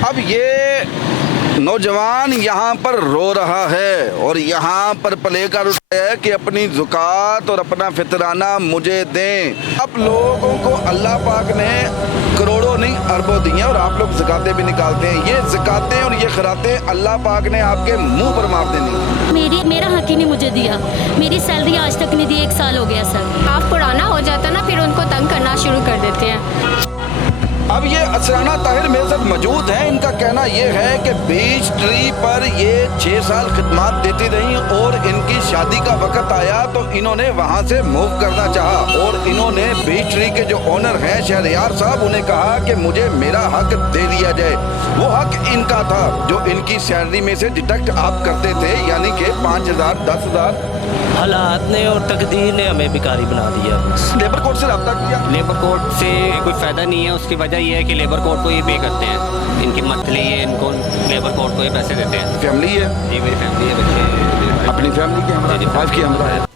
अब ये नौजवान यहाँ पर रो रहा है और यहाँ पर प्ले कर उठाया है कि अपनी ज़कात और अपना फितराना मुझे दें। अब लोगों को अल्लाह पाक ने करोड़ों नहीं अरबों दी हैं और आप लोग ज़कातें भी निकालते हैं। ये ज़कातें और ये खरातें अल्लाह पाक ने आपके मुंह पर मार देनी। मेरा हक ही नहीं मुझे दिया, मेरी सैलरी आज तक नहीं दी, 1 साल हो गया सर। आप पुराना हो जाता ना, फिर उनको तंग करना शुरू कर देते हैं। अब ये असराना ताहिर मेरे साथ मौजूद हैं। इनका कहना ये है कि बीच ट्री पर ये 6 साल खिदमत देती रही और इनकी शादी का वक्त आया तो इन्होंने वहाँ से मूव करना चाहा और इन्होंने बीच ट्री के जो ओनर हैं शहरयार साहब, उन्हें कहा कि मुझे मेरा हक दे दिया जाए। वो हक इनका था जो इनकी सैलरी में से डिडक्ट आप करते थे, यानी कि 5,000 10,000। हालात ने और तकदीर ने हमें भिखारी बना दिया। लेबर कोर्ट से रब्ता किया, लेबर कोर्ट से कोई फ़ायदा नहीं है। उसकी वजह ये है कि लेबर कोर्ट को ये पे करते हैं, इनकी मंथली है, इनको लेबर कोर्ट को ये पैसे देते हैं। फैमिली है जी मेरी फैमिली है, बच्चे अपनी फैमिली के हमरा, वाइफ की हमरा है।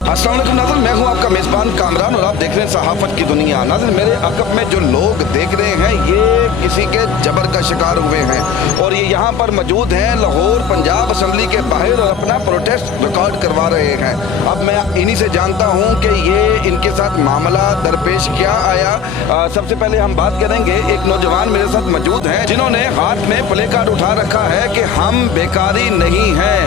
अस्सलाम वालेकुम नाज़रीन, मैं हूं आपका मेज़बान कामरान और आप देख रहे हैं सहाफ़त की दुनिया। नाज़रीन, मेरे अक़ब में जो लोग देख रहे हैं ये किसी के जबर का शिकार हुए हैं और ये यहाँ पर मौजूद हैं लाहौर पंजाब असम्बली के बाहर और अपना प्रोटेस्ट रिकॉर्ड करवा रहे हैं। अब मैं इन्हीं से जानता हूँ कि ये इनके साथ मामला दरपेश क्या आया। सबसे पहले हम बात करेंगे, एक नौजवान मेरे साथ मौजूद हैं जिन्होंने हाथ में प्ले कार्ड उठा रखा है कि हम बेकारी नहीं हैं,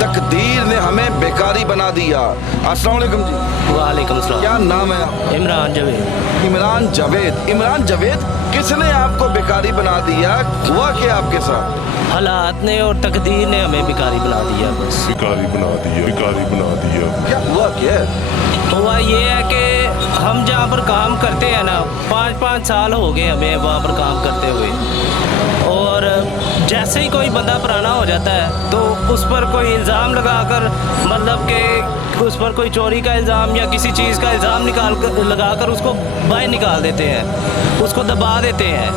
तकदीर ने हमें बेकारी बना दिया। अस्सलाम वालेकुम जी। वालेकुम सलाम। क्या नाम है आपका? इमरान जावेद। इमरान जावेद। इमरान जावेद, किसने आपको बेकारी बना दिया? हुआ क्या आपके साथ? हालात ने और तकदीर ने हमें भिखारी बना दिया। बस भिखारी बना दिया, भिखारी बना दिया। क्या हुआ क्या? हुआ ये है कि हम जहाँ पर काम करते हैं ना, 5-5 साल हो गए हमें वहाँ पर काम करते हुए, और जैसे ही कोई बंदा पुराना हो जाता है तो उस पर कोई इल्ज़ाम लगाकर, मतलब कि उस पर कोई चोरी का इल्ज़ाम या किसी चीज़ का इल्ज़ाम लगाकर उसको बाहर निकाल देते हैं, उसको दबा देते हैं।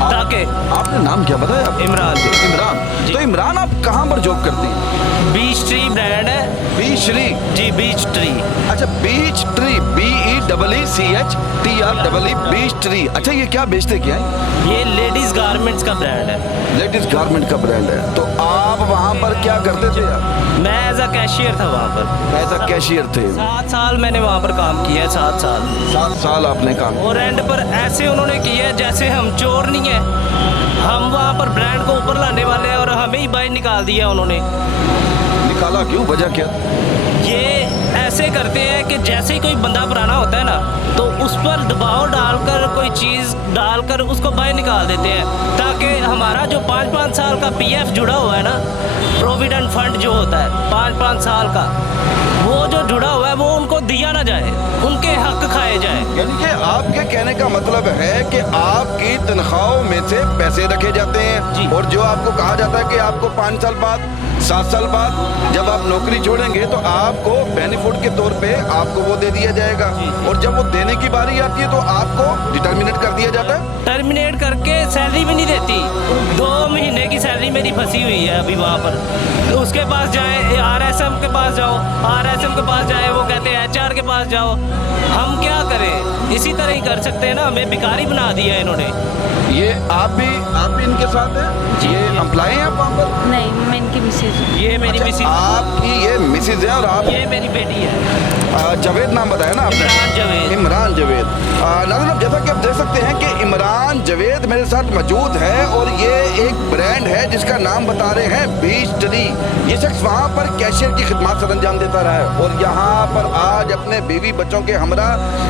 ताकि आपने नाम क्या बताया? इमरान। इमरान। जी। तो इमरान, आप कहाँ पर जॉब करती हैं? बीच ट्री ब्रांड है। Beech Tree? जी बीच ट्री। अच्छा, Beech Tree, BECCHTREE, Beech Tree. अच्छा, ये क्या बेचते क्या है? ये लेडीज़ गारमेंट्स का ब्रांड है। लेडीज गारमेंट का ब्रांड है। तो आप वहाँ पर क्या करते थे? मैं एज अ कैशियर था वहाँ पर। एज अ कैशियर थे। 7 साल मैंने वहाँ पर काम किया है। 7 साल। 7 साल आपने काम। और एंड पर ऐसे उन्होंने किया है जैसे हम चोर नहीं है, हम वहाँ पर ब्रांड को ऊपर लाने वाले हैं और हमें ही बाहर निकाल दिया उन्होंने। निकाला क्यों? वजह क्या? ये ऐसे करते हैं कि जैसे ही कोई बंदा पुराना होता है ना तो उस पर दबाव डालकर, कोई चीज़ डालकर उसको बाहर निकाल देते हैं, ताकि हमारा जो 5-5 साल का PF जुड़ा हुआ है ना, प्रोविडेंट फंड जो होता है 5-5 साल का, वो जो जुड़ा हुआ है वो उनको दिया ना जाए, उनके हक खाए जाए। यानी कि आपके कहने का मतलब है कि आपकी तनख्वाहों में से पैसे रखे जाते हैं जी। और जो आपको कहा जाता है कि आपको 5 साल बाद, 7 साल बाद जब आप नौकरी छोड़ेंगे तो आपको बेनिफिट के तौर पे आपको वो दे दिया जाएगा और जब वो देने की बारी आती है तो आपको डिटर्मिनेट कर दिया जाता है। टर्मिनेट करके सैलरी भी नहीं देती। 2 महीने की सैलरी मेरी फंसी हुई है अभी वहाँ पर। तो उसके पास जाए, RSM के पास जाओ, RSM के पास जाए वो कहते हैं HR के पास जाओ। हम क्या करें? इसी तरह ही कर सकते हैं ना, हमें भिखारी बना दिया इन्होंने। ये आप भी इनके साथ हैं? ये एम्प्लॉय हैं आप वहाँ पर? नहीं, मैं इनकी मिसेज हूँ। ये मेरी अच्छा, मिसेज, आपकी ये मिसेज है और आप? ये मेरी बेटी है। जावेद नाम बताया ना आपने? इमरान जावेद। इमरान जावेद। नाज़रीन, अब जैसा कि आप देख सकते हैं कि इमरान जावेद मेरे साथ मौजूद है और ये एक ब्रांड है जिसका नाम बता रहे हैं बीच ट्री। ये शख्स वहाँ पर कैशियर की खिदमत सर अंजाम देता रहा है और यहाँ पर आज अपने बीवी बच्चों के हमरा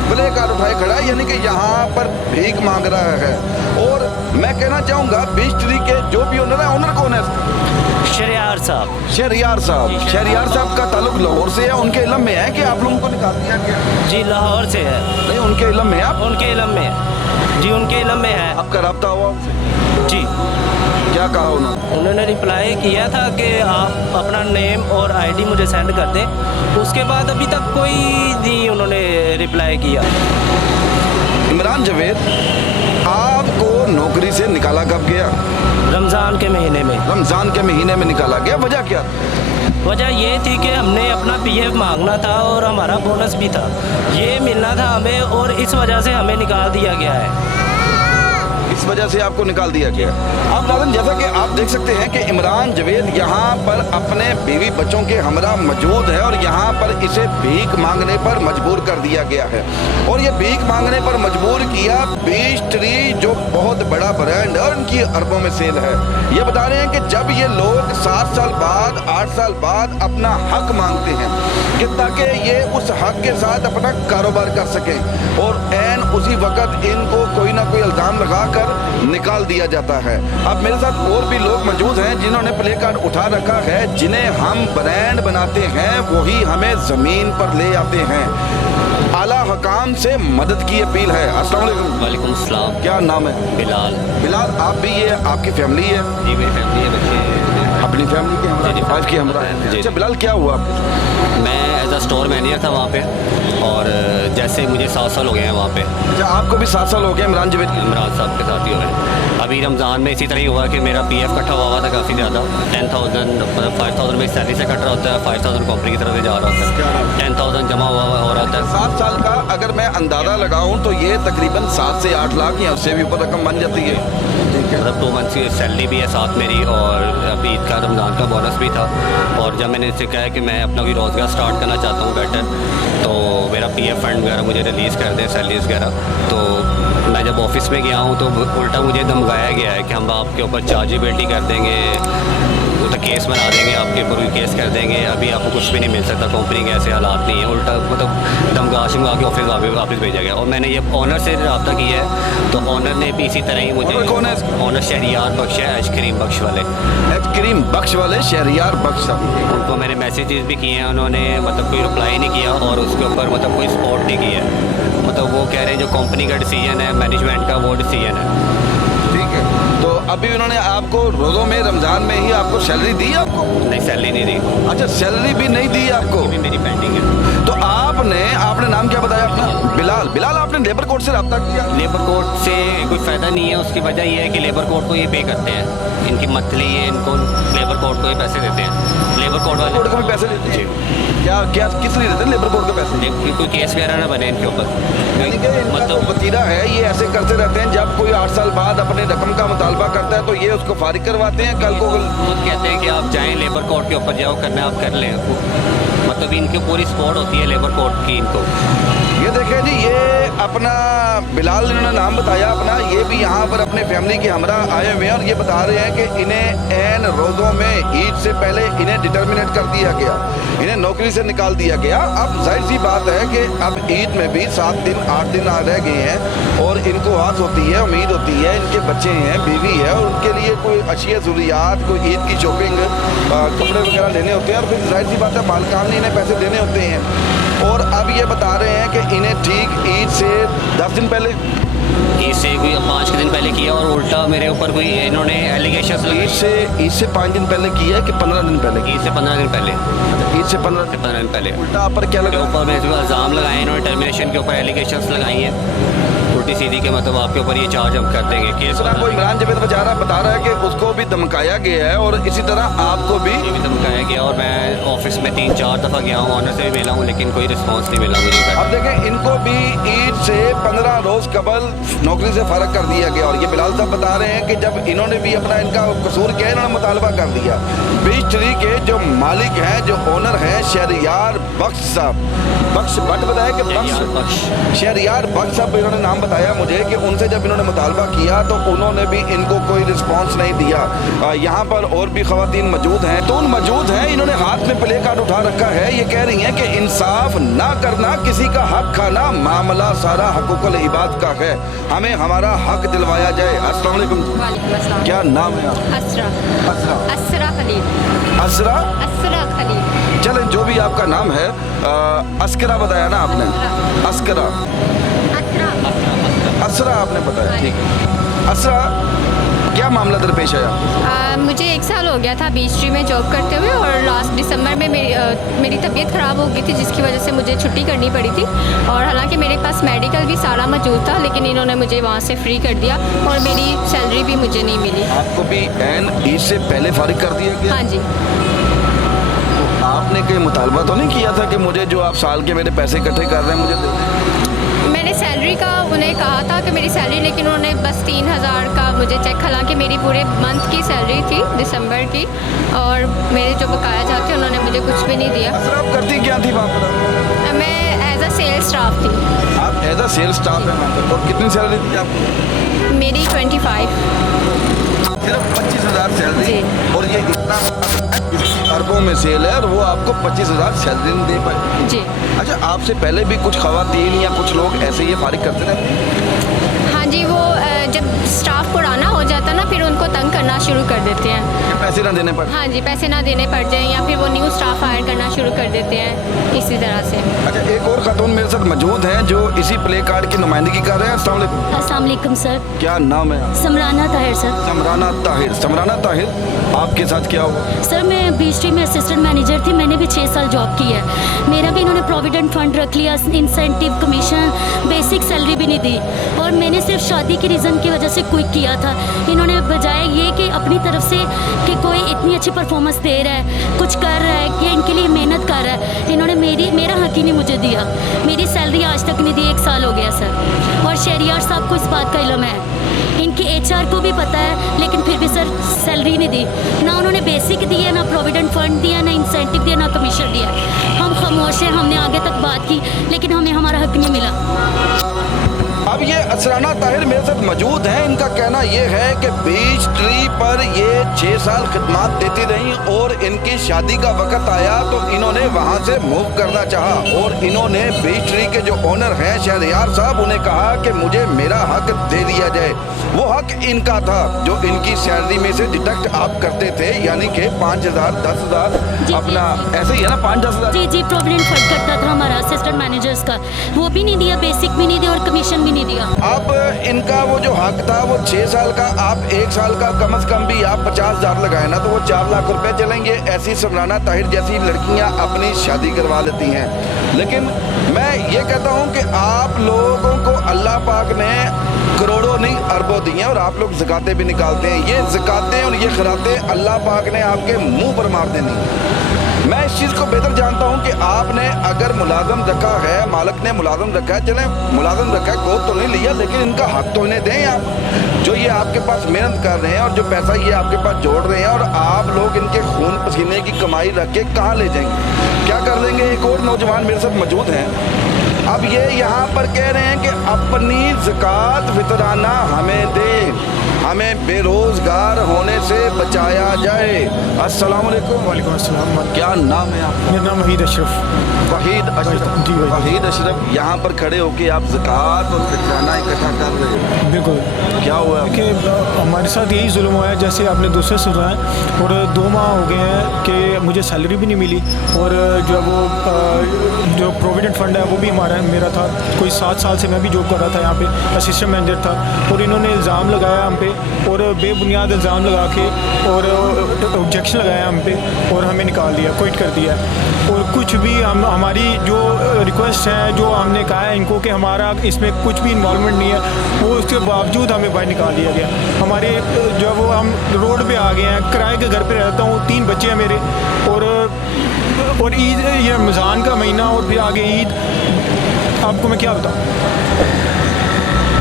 प्ले कार्ड उठाए खड़ा है, यानी कि यहाँ पर भीख मांग रहा है। और मैं कहना चाहूँगा बीच ट्री के जो भी ओनर है, ओनर कौन है? शहरयार साहब। शहरयार साहब। जी, शहरयार साहब का ताल्लुक लाहौर से है। उनके इलम में है कि आप लोगों को निकाल दिया गया? जी लाहौर से है। नहीं, उनके इलम में है आप? उनके इलम में है जी, उनके इलम में है। आपका रब्ता हुआ उनसे? जी। क्या कहा उन्होंने? उन्होंने रिप्लाई किया था कि आप अपना नेम और ID मुझे सेंड कर दें। उसके बाद अभी तक कोई नहीं उन्होंने रिप्लाई किया। इमरान जावेद, आपको नौकरी से निकाला कब गया? रमज़ान के महीने में। रमज़ान के महीने में निकाला गया। वजह क्या? वजह ये थी कि हमने अपना PF मांगना था और हमारा बोनस भी था, ये मिलना था हमें और इस वजह से हमें निकाल दिया गया है। किस वजह से आपको निकाल दिया गया? अब नाज़रीन, जैसा कि आप देख सकते हैं कि इमरान जवेद यहाँ पर अपने बीवी बच्चों के हमरा मौजूद है और यहाँ पर इसे भीख मांगने पर मजबूर कर दिया गया है। और ये भीख मांगने पर मजबूर किया बीच ट्री, जो बहुत बड़ा ब्रांड है और इनकी अरबों में सेल है। ये बता रहे हैं कि जब ये लोग 7 साल बाद 8 साल बाद अपना हक मांगते हैं कि ताकि ये उस हक के साथ अपना कारोबार कर सकें, और एन उसी वक्त इनको कोई ना कोई इल्ज़ाम लगाकर निकाल दिया जाता है। अब मेरे साथ और भी लोग मौजूद हैं जिन्होंने प्ले कार्ड उठा रखा है, जिन्हें हम ब्रांड बनाते हैं वही हमें ज़मीन पर ले आते हैं। आला हकाम से मदद की अपील है। अस्सलाम वालेकुम। वालेकुम अस्सलाम। क्या नाम है? बिलाल। बिलाल, आप भी, ये आपकी फैमिली है? जी मेरी फैमिली है, बच्चे हैं। अपनी फैमिली के हमरा, जी, जी। वाइफ की हमरा जी। अच्छा बिलाल, क्या हुआ आपको? मैं एज अ स्टोर मैनेजर था वहाँ पे, और जैसे मुझे 7 साल हो गए हैं वहाँ पे। अच्छा, आपको भी 7 साल हो गए इमरान जवेद के? इमरान साहब के साथ ही हो गए। अभी रमज़ान में इसी तरह ही हुआ कि मेरा पीएफ इकट्ठा हुआ था काफ़ी ज़्यादा। 10,000 मतलब 5,000 मेरी सैलरी से कट रहा होता है, 5,000 कंपनी की तरफ से जा रहा होता है, 10,000 जमा हुआ हो रहा होता है। 7 साल का अगर मैं अंदाज़ा लगाऊं तो ये तकरीबन 7 से 8 लाख या उससे भी ऊपर रकम बन जाती है। मतलब 2 मंथ की सैलरी भी है साथ मेरी, और अभी ईद का रमज़ान का बोनस भी था। और जब मैंने इससे कहा कि मैं अपना कोई रोज़गार स्टार्ट करना चाहता हूँ बेटर, तो मेरा पीएफ फंड वगैरह मुझे रिलीज़ कर दें, सैलरीज वगैरह। तो मैं जब ऑफिस में गया हूँ तो उल्टा मुझे धमकाया गया है कि हम आपके ऊपर चार्जेबिलिटी कर देंगे, वो तो केस बना देंगे, आपके ऊपर भी केस कर देंगे, अभी आपको कुछ भी नहीं मिल सकता, कंपनी के ऐसे हालात नहीं है। उल्टा मतलब धमका शमका के ऑफिस वापस भेजा गया। और मैंने ये ऑनर से रब्ता किया है, तो ऑनर ने भी इसी तरह ही मुझे। ऑनर कौन है? ऑनर शहरियार बख्श है, आइसक्रीम बख्श वाले। आइसक्रीम बख्श वाले शहरियार बख्श साहब। उनको मैंने मैसेजेस भी किए हैं, उन्होंने मतलब कोई रिप्लाई नहीं किया, और उसके ऊपर मतलब कोई सपोर्ट नहीं किया। मतलब वो कह रहे हैं जो कंपनी का डिसीजन है, मैनेजमेंट का, वो डिसीजन है। ठीक है, तो अभी उन्होंने आपको रोज़ों में रमज़ान में ही आपको सैलरी दी आपको? नहीं, सैलरी नहीं दी। अच्छा, सैलरी भी नहीं दी आपको? भी मेरी पेंडिंग है। तो आपने नाम क्या बताया अपना? बिलाल। बिलाल, आपने लेबर कोर्ट से रब्ता किया? लेबर कोर्ट से कोई फ़ायदा नहीं है। उसकी वजह ये है कि लेबर कोर्ट को ये पे करते हैं, इनकी मंथली ये इनको लेबर कोर्ट को ये पैसे देते हैं। लेबर कोर्ट वाले कोर्ट को भी पैसे देते हैं? क्या क्या किस लिए देते हैं लेबर कोर्ट को पैसे? कोई केस वगैरह ना बने इनके ऊपर। यानी कि इनका जो मतलब वतीरा है ये ऐसे करते रहते हैं, जब कोई 8 साल बाद अपने रकम का मुतालबा करता है तो ये उसको फारिग करवाते हैं। कल को खुद कहते हैं कि आप जाएं लेबर कोर्ट के ऊपर, जाओ करना आप कर लें। मतलब इनकी पूरी सपोर्ट होती है लेबर कोर्ट की इनको। ये देखें जी, ये अपना बिलाल इन्होंने नाम बताया अपना, ये भी यहाँ पर अपने फैमिली के हमरा आए हुए हैं और ये बता रहे हैं कि इन्हें एन रोज़ों में ईद से पहले इन्हें डिटर्मिनेट कर दिया गया, इन्हें नौकरी से निकाल दिया गया। अब जाहिर सी बात है कि अब ईद में भी 7 दिन 8 दिन रह गए हैं और इनको आस होती है, उम्मीद होती है, इनके बच्चे हैं, बीवी है और उनके लिए कोई अशिया ज़रूरियात, कोई ईद की शॉपिंग, कपड़े वगैरह लेने होते हैं और फिर जाहिर सी बात है मालिकान ने इन्हें पैसे देने होते हैं। और अब ये बता रहे हैं कि इन्हें ठीक ईद से 10 दिन पहले, ईद से कोई 5 दिन पहले किया और उल्टा मेरे ऊपर कोई इन्होंने एलिगेशन ईद से 5 दिन पहले किया है कि 15 दिन पहले? ईद से 15 दिन पहले। ईद से 15 दिन पहले उल्टा आप पर क्या के लगा? ऊपर मेरे इल्ज़ाम लगाए इन्होंने, टर्मिनेशन के ऊपर एलिगेशंस लगाई हैं उल्टी सीधी के, मतलब आपके ऊपर ये चार्ज हम कर देंगे केस। को इमरान जवेद बता रहा है कि उसको भी धमकाया गया है और इसी तरह आपको भी धमकाया गया। और मैं ऑफिस में 3-4 दफ़ा गया हूँ, ऑनर से भी मिला हूँ, लेकिन कोई रिस्पॉन्स नहीं मिला मुझे। अब देखें, इनको भी ईद से 15 रोज़ कबल नौकरी से फ़र्क कर दिया गया और ये बिलाल साहब बता रहे हैं कि जब इन्होंने भी अपना इनका कसूर किया, इन्होंने मुतालबा कर दिया। बीच ट्री के जो मालिक हैं, जो ओनर हैं, शहरियार बख्श साहब, बख्श भट्ट बताया कि शहरियार बख्श साहब इन्होंने नाम बताया मुझे कि उनसे जब इन्होंने मुतालबा किया तो उन्होंने भी इनको कोई रिस्पॉन्स नहीं दिया। यहाँ पर और भी ख़वातीन मौजूद हैं, तो मौजूद हैं, इन्होंने हाथ में प्ले कार्ड उठा रखा है। ये कह रही हैं कि इंसाफ ना करना, किसी का हक खाना, मामला सारा हकूक़ुल इबाद का है, हमें हमारा हक दिलवाया जाए। अस्सलाम वालेकुम। वालेकुम अस्सलाम। क्या नाम है आपका? असरा। असरा। असरा खलील। असरा? असरा खलील। चलें, जो भी आपका नाम है, अस्करा बताया ना आपने? अस्करा, असरा आपने बताया, ठीक है। असरा, क्या मामला दरपेश आया? मुझे 1 साल हो गया था बीच ट्री में जॉब करते हुए और लास्ट दिसंबर में मेरी तबीयत ख़राब हो गई थी, जिसकी वजह से मुझे छुट्टी करनी पड़ी थी। और हालांकि मेरे पास मेडिकल भी सारा मौजूद था, लेकिन इन्होंने मुझे वहाँ से फ्री कर दिया और मेरी सैलरी भी मुझे नहीं मिली। आपको भी एन ईद से पहले फारिग कर दिया गया? हाँ जी। तो आपने कोई मुतालबा तो नहीं किया था कि मुझे जो आप साल के मेरे पैसे इकट्ठे कर रहे हैं मुझे दे दें? मैंने मैंने सैलरी का उन्हें कहा था कि मेरी सैलरी, लेकिन उन्होंने बस 3,000 का मुझे चेक, हालांकि मेरी पूरे मंथ की सैलरी थी दिसंबर की, और मेरे जो बकाया जाते उन्होंने मुझे कुछ भी नहीं दिया। सर आप करती क्या थी वहाँ पर? मैं एज अ सेल्स स्टाफ थी। आप एज अ सेल्स स्टाफ है वहाँ पर, और कितनी सैलरी थी आपको? मेरी 25। सिर्फ 25,000 सैलरी, जी। और ये इतना अरबों में सेल है और वो आपको 25,000 सैलरी नहीं दे पाए। जी अच्छा, आपसे पहले भी कुछ खवातीन या कुछ लोग ऐसे ही फारिग करते थे? हाँ जी, वो जब स्टाफ पुराना हो जाता ना, फिर उनको तंग करना शुरू कर देते हैं। पैसे ना देने पर? हाँ जी, पैसे ना देने पड़ जाएं, या फिर वो न्यू स्टाफ हायर करना शुरू कर देते हैं, इसी तरह से। अच्छा, एक और खातून मेरे साथ मौजूद हैं जो इसी प्ले कार्ड की नुमाइंदगी कर रहे हैं। अस्सलाम वालेकुम। अस्सलाम वालेकुम सर। क्या नाम है? समराना ताहिर सर। समराना ताहिर। समराना ताहिर, आपके साथ क्या हुआ? सर मैं बीस्ट्री में असिस्टेंट मैनेजर थी, मैंने भी 6 साल जॉब की है। मेरा भी इन्होंने प्रोविडेंट फंड रख लिया, इंसेंटिव, कमीशन, बेसिक सैलरी भी नहीं दी, और मैंने सिर्फ शादी के रीज़न की वजह से क्विट किया था। इन्होंने बजाय ये कि अपनी तरफ से कि कोई इतनी अच्छी परफॉर्मेंस दे रहा है, कुछ कर रहा है, कि इनके लिए मेहनत कर रहा है, इन्होंने मेरा हक ही नहीं मुझे दिया। मेरी सैलरी आज तक नहीं दी, 1 साल हो गया सर, और शहरियार साहब को इस बात का इल्म है, इनकी HR को भी पता है, लेकिन फिर भी सर सैलरी नहीं दी। ना उन्होंने बेसिक दिया, ना प्रोविडेंट फंड दिया, ना इंसेंटिव दिया, ना कमीशन दिया। हम खामोश हैं, हमने आगे तक बात की, लेकिन हमें हमारा हक नहीं मिला। अब ये असराना ताहिर मेरे साथ मौजूद हैं। इनका कहना ये है कि बीच ट्री पर ये 6 साल खिदमत देती रही, और इनकी शादी का वक्त आया तो इन्होंने वहाँ से मूव करना चाहा, और इन्होंने बीच ट्री के जो ओनर हैं शहरियार साहब, उन्हें कहा कि मुझे मेरा हक दे दिया जाए। वो हक इनका था जो इनकी सैलरी में से डिडक्ट आप करते थे, यानी कि 5,000, 10,000 जी, अपना, ऐसे ही है ना, 5-10,000। जी जी, प्रोविडेंट फंड कटता था हमारा असिस्टेंट मैनेजर्स का, वो भी नहीं दिया, बेसिक भी नहीं दिया, और कमीशन भी नहीं दिया। अब इनका वो जो हक था वो 6 साल का, आप 1 साल का कम से कम भी आप 50,000 लगाए ना, तो वो 4 लाख रुपए चलेंगे। ऐसी समराना ताहिर जैसी लड़कियां अपनी शादी करवा लेती हैं। लेकिन मैं ये कहता हूं कि आप लोगों को अल्लाह पाक ने करोड़ों नहीं अरबों दी हैं, और आप लोग ज़कातें भी निकालते हैं। ये ज़कातें और ये खरातें अल्लाह पाक ने आपके मुंह पर मार देनी। मैं इस चीज़ को बेहतर जानता हूं कि आपने अगर मुलाजम रखा है, मालिक ने मुलाजम रखा है, चलें मुलाजम रखा है, गोद तो नहीं लिया, लेकिन इनका हक तो इन्हें दें आप, जो ये आपके पास मेहनत कर रहे हैं और जो पैसा ये आपके पास जोड़ रहे हैं, और आप लोग इनके खून पसीने की कमाई रख के कहाँ ले जाएंगे, क्या कर लेंगे? एक और नौजवान मेरे साथ मौजूद हैं। अब ये यहाँ पर कह रहे हैं कि अपनी ज़कात फितराना हमें दें, हमें बेरोजगार होने से बचाया जाए। अस्सलाम वालेकुम। वालेकुम अस्सलाम। क्या नाम है आपका? मेरा नाम वहीद अशरफ। वहीद अशरफ। जी भाई। वहीद अशरफ, यहाँ पर खड़े होके आप ज़कात और फितराना इकट्ठा कर रहे हैं, बिल्कुल। क्या हुआ? कि हमारे साथ यही जुल्म हुआ है, जैसे आपने दूसरे सुना है, और 2 माह हो गए हैं कि मुझे सैलरी भी नहीं मिली, और जो प्रोविडेंट फंड है वो भी मेरा था। कोई 7 साल से मैं भी जॉब कर रहा था यहाँ पे, असिस्टेंट मैनेजर था, और इन्होंने इल्ज़ाम लगाया हम पे, और बेबुनियाद इल्ज़ाम लगा के, और ऑब्जेक्शन लगाया हम पे, और हमें निकाल दिया, क्विट कर दिया। और कुछ भी हमारी जो रिक्वेस्ट है, जो हमने कहा है इनको कि हमारा इसमें कुछ भी इन्वॉल्वमेंट नहीं है, वो उसके बावजूद हमें बाहर निकाल दिया गया। हमारे जब वो हम रोड पे आ गए हैं, किराए के घर पे रहता हूँ, 3 बच्चे हैं मेरे, और ईद, ये रमज़ान का महीना, और फिर आगे ईद, आपको मैं क्या बताऊँ।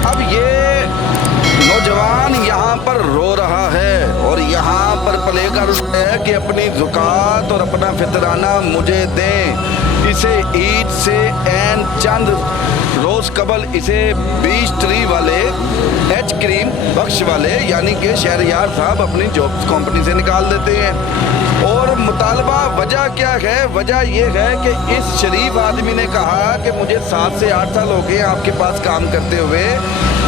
अब ये नौजवान यहाँ पर रो रहा है, और यहाँ पर प्ले कर है कि अपनी ज़कात और अपना फितराना मुझे दें। इसे ईद से एन चंद रोज़ कबल इसे बीच ट्री वाले एच क्रीम बख्श वाले, यानी कि शहरियार साहब अपनी जॉब कंपनी से निकाल देते हैं। और मुतालबा वजह क्या है? वजह यह है कि इस शरीफ आदमी ने कहा कि मुझे 7 से 8 साल हो गए आपके पास काम करते हुए,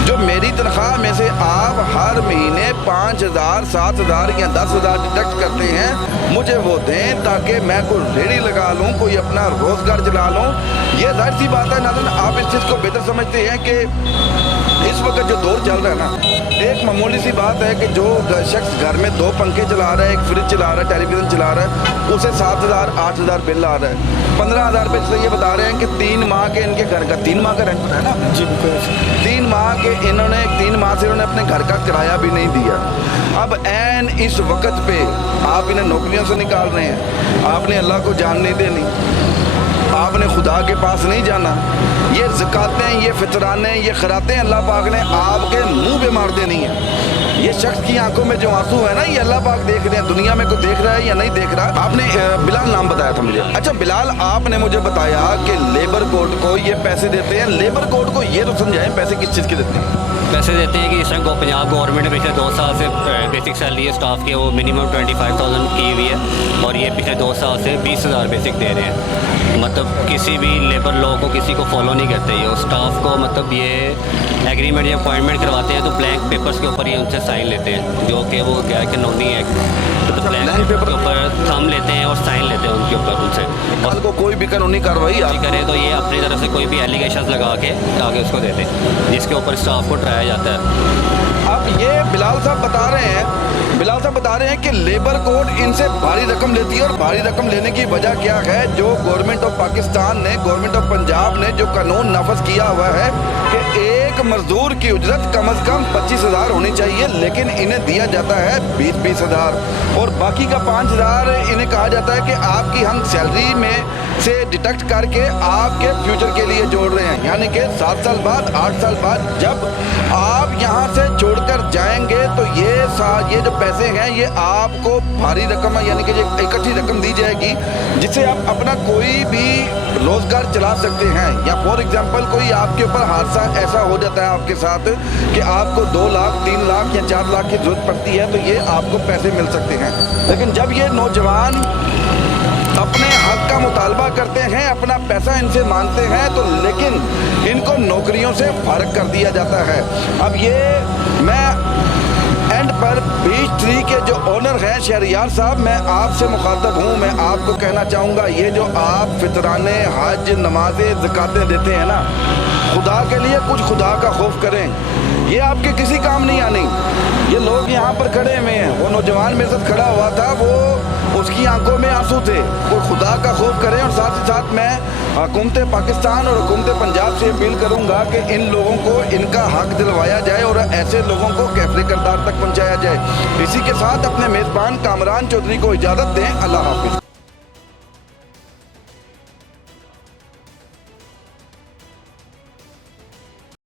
जो मेरी तनख्वाह में से आप हर महीने 5,000, 7,000 या 10,000 डिडक्ट करते हैं, मुझे वो दें ताकि मैं कोई रेडी लगा लूँ, कोई अपना रोज़गार चला लूँ। ये जाहिर सी बात है नाज़रीन, आप इस चीज़ को बेहतर समझते हैं कि इस वक्त जो दौर चल रहा है ना, एक मामूली सी बात है कि जो शख्स घर में 2 पंखे चला रहा है, एक फ्रिज चला रहा है, टेलीविज़न चला रहा है, उसे 7,000, 8,000 बिल आ रहा है। 15,000 रुपये से ये बता रहे हैं कि 3 माह के इनके घर का, 3 माह का रेंट है ना जी बिल्कुल। 3 माह के इन्होंने 3 माह से इन्होंने अपने घर का किराया भी नहीं दिया। अब ऐन इस वक्त पे आप इन्हें नौकरियों से निकाल रहे हैं, आपने अल्लाह को जान नहीं देनी। आपने खुदा के पास नहीं जाना। ये ज़कातें, ये फितराने, ये खरातें अल्लाह पाक ने आपके मुंह पे मार देनी है। ये शख्स की आंखों में जो आंसू है ना, ये अल्लाह पाक देख रहे हैं। दुनिया में कोई देख रहा है या नहीं देख रहा। आपने बिलाल नाम बताया था मुझे। अच्छा बिलाल, आपने मुझे बताया कि लेबर कोड को ये पैसे देते हैं। लेबर कोड को ये तो समझाएं, पैसे किस चीज़ के देते हैं? पैसे देते हैं कि इस टाइम को पंजाब गवर्नमेंट ने पिछले 2 साल से बेसिक सैलरी है स्टाफ की वो मिनिमम 25,000 की हुई है, और ये पिछले 2 साल से 20,000 बेसिक दे रहे हैं। मतलब किसी भी लेबर लॉ को किसी को फॉलो नहीं करते ये, और स्टाफ को मतलब ये एग्रीमेंट या अपॉइंटमेंट करवाते हैं तो ब्लैंक पेपर्स के ऊपर ये उनसे साइन लेते हैं, जो कि वो गैर कानूनी है। तो ब्लैंक पेपर के ऊपर थंब लेते हैं और साइन लेते हैं उनके ऊपर उनसे, और को कोई भी कानूनी कार्रवाई आप करें तो ये अपनी तरफ से कोई भी एलिगेशन लगा के आगे उसको देते हैं, जिसके ऊपर स्टाफ को ट्राया जाता है। अब ये बिलाल साहब बता रहे हैं कि लेबर कोड इनसे भारी रकम लेती है, और भारी रकम लेने की वजह क्या है? जो गवर्नमेंट ऑफ पाकिस्तान ने, गवर्नमेंट ऑफ पंजाब ने जो कानून नाफज किया हुआ है कि एक मजदूर की उजरत कम से कम 25,000 होनी चाहिए, लेकिन इन्हें दिया जाता है 20,000, और बाकी का 5,000 इन्हें कहा जाता है कि आपकी हम सैलरी में से डिडक्ट करके आपके फ्यूचर के लिए जोड़ रहे हैं। यानी कि 7 साल बाद, 8 साल बाद जब आप यहाँ से छोड़कर जाएंगे तो ये जो पैसे हैं ये आपको भारी रकम है, यानी कि ये इकट्ठी रकम दी जाएगी, जिससे आप अपना कोई भी रोजगार चला सकते हैं। या फॉर एग्जांपल कोई आपके ऊपर हादसा ऐसा हो जाता है आपके साथ कि आपको 2 लाख, 3 लाख या 4 लाख की जरूरत पड़ती है, तो ये आपको पैसे मिल सकते हैं। लेकिन जब ये नौजवान अपने हक का मुतालबा करते हैं, अपना पैसा इनसे मांगते हैं, तो लेकिन इनको नौकरियों से फारग कर दिया जाता है। अब ये मैं एंड पर बीच ट्री के जो ओनर हैं शहरियार साहब, मैं आपसे मुखातब हूँ। मैं आपको कहना चाहूँगा, ये जो आप फितराने, हज, नमाजें, ज़कातें देते हैं ना, खुदा के लिए कुछ खुदा का खौफ करें। ये आपके किसी काम नहीं आनी। ये लोग यहाँ पर खड़े हुए हैं, वो नौजवान मेरे साथ खड़ा हुआ था, वो उसकी आंखों में आंसू थे। वो खुदा का खौफ करें, और साथ ही साथ मैं हुकूमत पाकिस्तान और हुकूमत पंजाब से अपील करूँगा कि इन लोगों को इनका हक दिलवाया जाए और ऐसे लोगों को कैफरे किरदार तक पहुँचाया जाए। इसी के साथ अपने मेज़बान कामरान चौधरी को इजाज़त दें। अल्लाह हाफिज़।